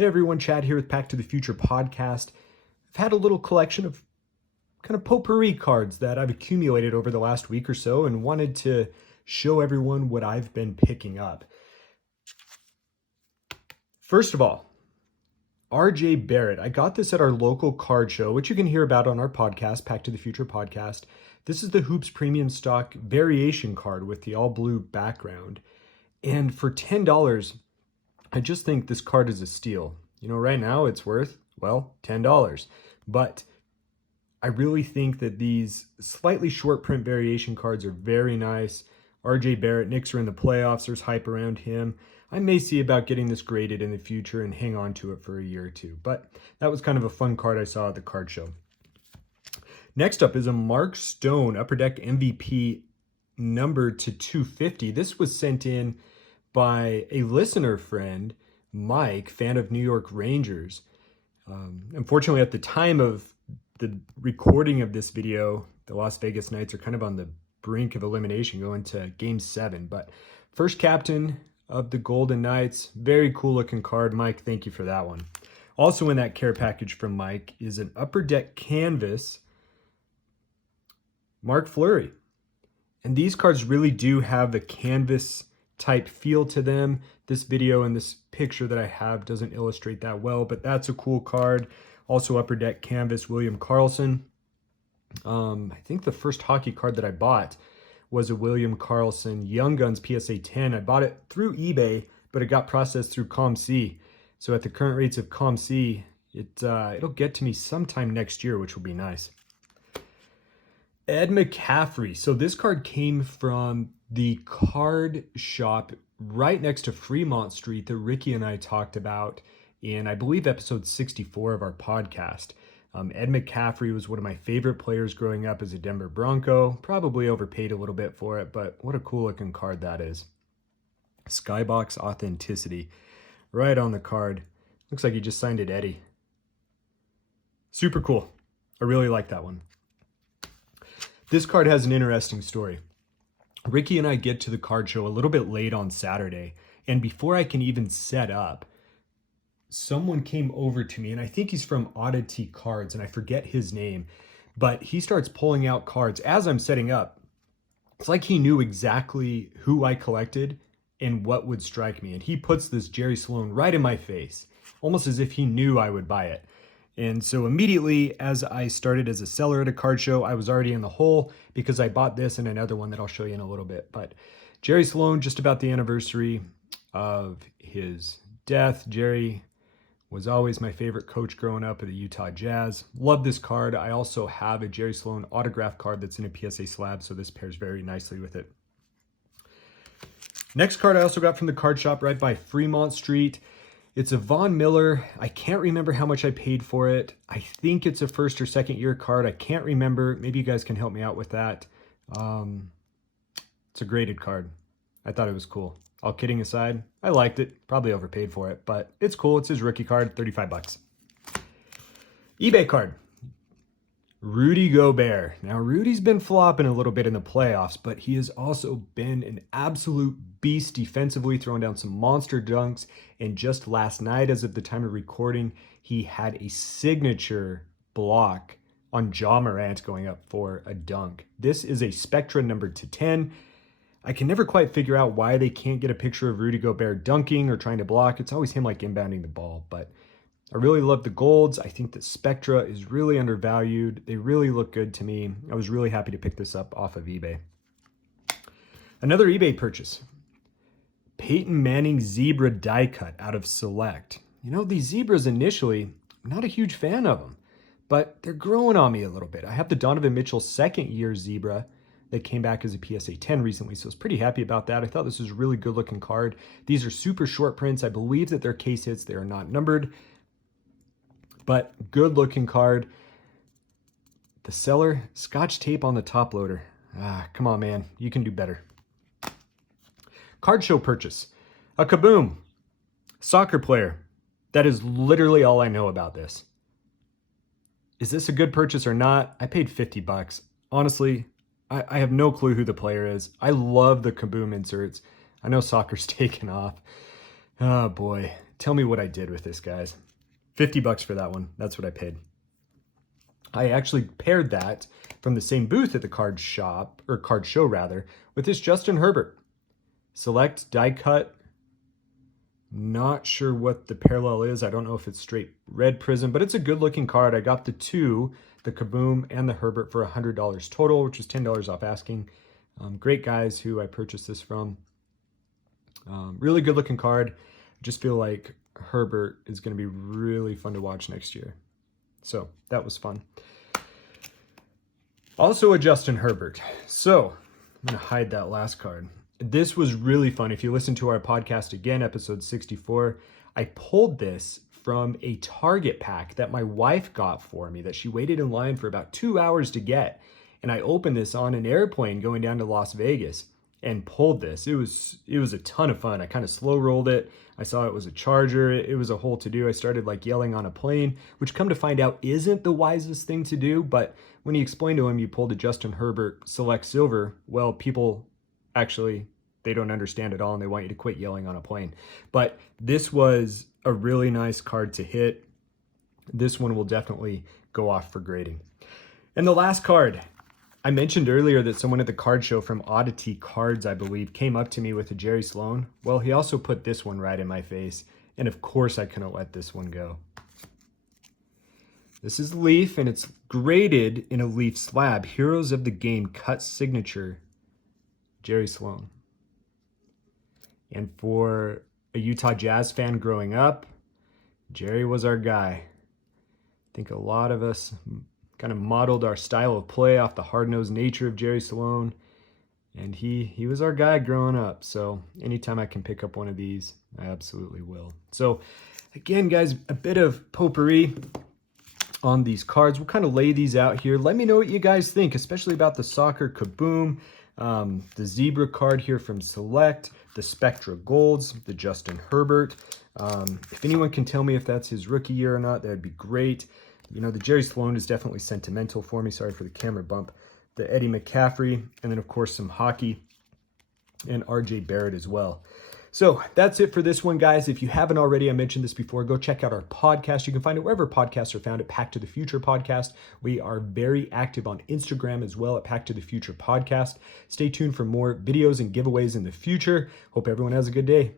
Hey everyone, Chad here with Back to the Future podcast. I've had a little collection of kind of potpourri cards that I've accumulated over the last week or so and wanted to show everyone what I've been picking up. First of all, RJ Barrett. I got this at our local card show, which you can hear about on our podcast, Back to the Future podcast. This is the Hoops Premium Stock Variation card with the all blue background. And for $10, I just think this card is a steal. You know, right now it's worth, well, $10. But I really think that these slightly short print variation cards are very nice. RJ Barrett, Knicks are in the playoffs. There's hype around him. I may see about getting this graded in the future and hang on to it for a year or two. But that was kind of a fun card I saw at the card show. Next up is a Mark Stone Upper Deck MVP numbered to 250. This was sent in by a listener friend, Mike, fan of New York Rangers. Unfortunately, at the time of the recording of this video, the Las Vegas Knights are kind of on the brink of elimination going to Game 7. But first captain of the Golden Knights, very cool looking card. Mike, thank you for that one. Also in that care package from Mike is an Upper Deck canvas, Mark Fleury. And these cards really do have the canvas type feel to them. This video and this picture that I have doesn't illustrate that well, but that's a cool card. Also Upper Deck canvas, William Karlsson. I think the first hockey card that I bought was a William Karlsson Young Guns PSA 10. I bought it through eBay, but it got processed through ComC. So at the current rates of ComC, it'll get to me sometime next year, which will be nice. Ed Mccaffrey. So this card came from the card shop right next to Fremont Street that Ricky and I talked about in, I believe, episode 64 of our podcast. Ed McCaffrey was one of my favorite players growing up as a Denver Bronco. Probably overpaid a little bit for it, but what a cool looking card that is. Skybox Authenticity. Right on the card. Looks like he just signed it Eddie. Super cool. I really like that one. This card has an interesting story. Ricky and I get to the card show a little bit late on Saturday, and before I can even set up, someone came over to me, and I think he's from Oddity Cards, and I forget his name, but he starts pulling out cards as I'm setting up. It's like he knew exactly who I collected and what would strike me, and he puts this Jerry Sloane right in my face, almost as if he knew I would buy it. And so immediately, as I started as a seller at a card show, I was already in the hole because I bought this and another one that I'll show you in a little bit. But Jerry Sloane, just about the anniversary of his death. Jerry was always my favorite coach growing up at the Utah Jazz. Love this card. I also have a Jerry Sloane autograph card that's in a PSA slab, so this pairs very nicely with it. Next card I also got from the card shop right by Fremont Street. It's a Von Miller. I can't remember how much I paid for it. I think it's a first or second year card. I can't remember. Maybe you guys can help me out with that. It's a graded card. I thought it was cool. All kidding aside, I liked it. Probably overpaid for it, but it's cool. It's his rookie card, 35 bucks. eBay card. Rudy Gobert. Now, Rudy's been flopping a little bit in the playoffs, but he has also been an absolute beast defensively, throwing down some monster dunks. And just last night, as of the time of recording, he had a signature block on Ja Morant going up for a dunk. This is a Spectra numbered to 10. I can never quite figure out why they can't get a picture of Rudy Gobert dunking or trying to block. It's always him like inbounding the ball, but I really love the golds. I think that Spectra is really undervalued. They really look good to me. I was really happy to pick this up off of eBay. Another eBay purchase. Peyton Manning Zebra die cut out of Select. You know, these Zebras initially, I'm not a huge fan of them, but they're growing on me a little bit. I have the Donovan Mitchell second year Zebra that came back as a PSA 10 recently, so I was pretty happy about that. I thought this was a really good looking card. These are super short prints. I believe that they're case hits. They are not numbered. But good looking card. The seller, Scotch tape on the top loader. Come on, man. You can do better. Card show purchase. A Kaboom Soccer player. That is literally all I know about this. Is this a good purchase or not? I paid 50 bucks. Honestly, I have no clue who the player is. I love the Kaboom inserts. I know soccer's taken off. Oh boy. tell me what I did with this, guys. $50 for that one. That's what I paid. I actually paired that from the same booth at the card shop, or card show rather, with this Justin Herbert. Select die cut. Not sure what the parallel is. I don't know if it's straight red prism, but it's a good looking card. I got the two, the Kaboom and the Herbert, for $100 total, which is $10 off asking. Great guys who I purchased this from. Really good looking card. I just feel like Herbert is going to be really fun to watch next year. So that was fun. Also a Justin Herbert. So I'm going to hide that last card. This was really fun. If you listen to our podcast again, episode 64, I pulled this from a Target pack that my wife got for me that she waited in line for about 2 hours to get. And I opened this on an airplane going down to Las Vegas and pulled this. It was a ton of fun. I kind of slow rolled it. I saw it was a charger. It was a whole to-do. I started like yelling on a plane, which come to find out isn't the wisest thing to do. But when you explain to him you pulled a Justin Herbert Select Silver, well, people actually, they don't understand at all and they want you to quit yelling on a plane. But this was a really nice card to hit. This one will definitely go off for grading. And the last card, I mentioned earlier that someone at the card show from Oddity Cards, I believe, came up to me with a Jerry Sloane. Well, he also put this one right in my face. And of course I couldn't let this one go. This is Leaf and it's graded in a Leaf slab. Heroes of the Game cut signature, Jerry Sloane. And for a Utah Jazz fan growing up, Jerry was our guy. I think a lot of us kind of modeled our style of play off the hard-nosed nature of Jerry Sloane. And he was our guy growing up. So anytime I can pick up one of these, I absolutely will. So again, guys, a bit of potpourri on these cards. We'll kind of lay these out here. Let me know what you guys think, especially about the Soccer Kaboom, the Zebra card here from Select, the Spectra Golds, the Justin Herbert. If anyone can tell me if that's his rookie year or not, that'd be great. You know, the Jerry Sloane is definitely sentimental for me. Sorry for the camera bump. The Eddie McCaffrey, and then of course some hockey and RJ Barrett as well. So that's it for this one, guys. If you haven't already, I mentioned this before, go check out our podcast. You can find it wherever podcasts are found at Pack to the Future Podcast. We are very active on Instagram as well at Pack to the Future Podcast. Stay tuned for more videos and giveaways in the future. Hope everyone has a good day.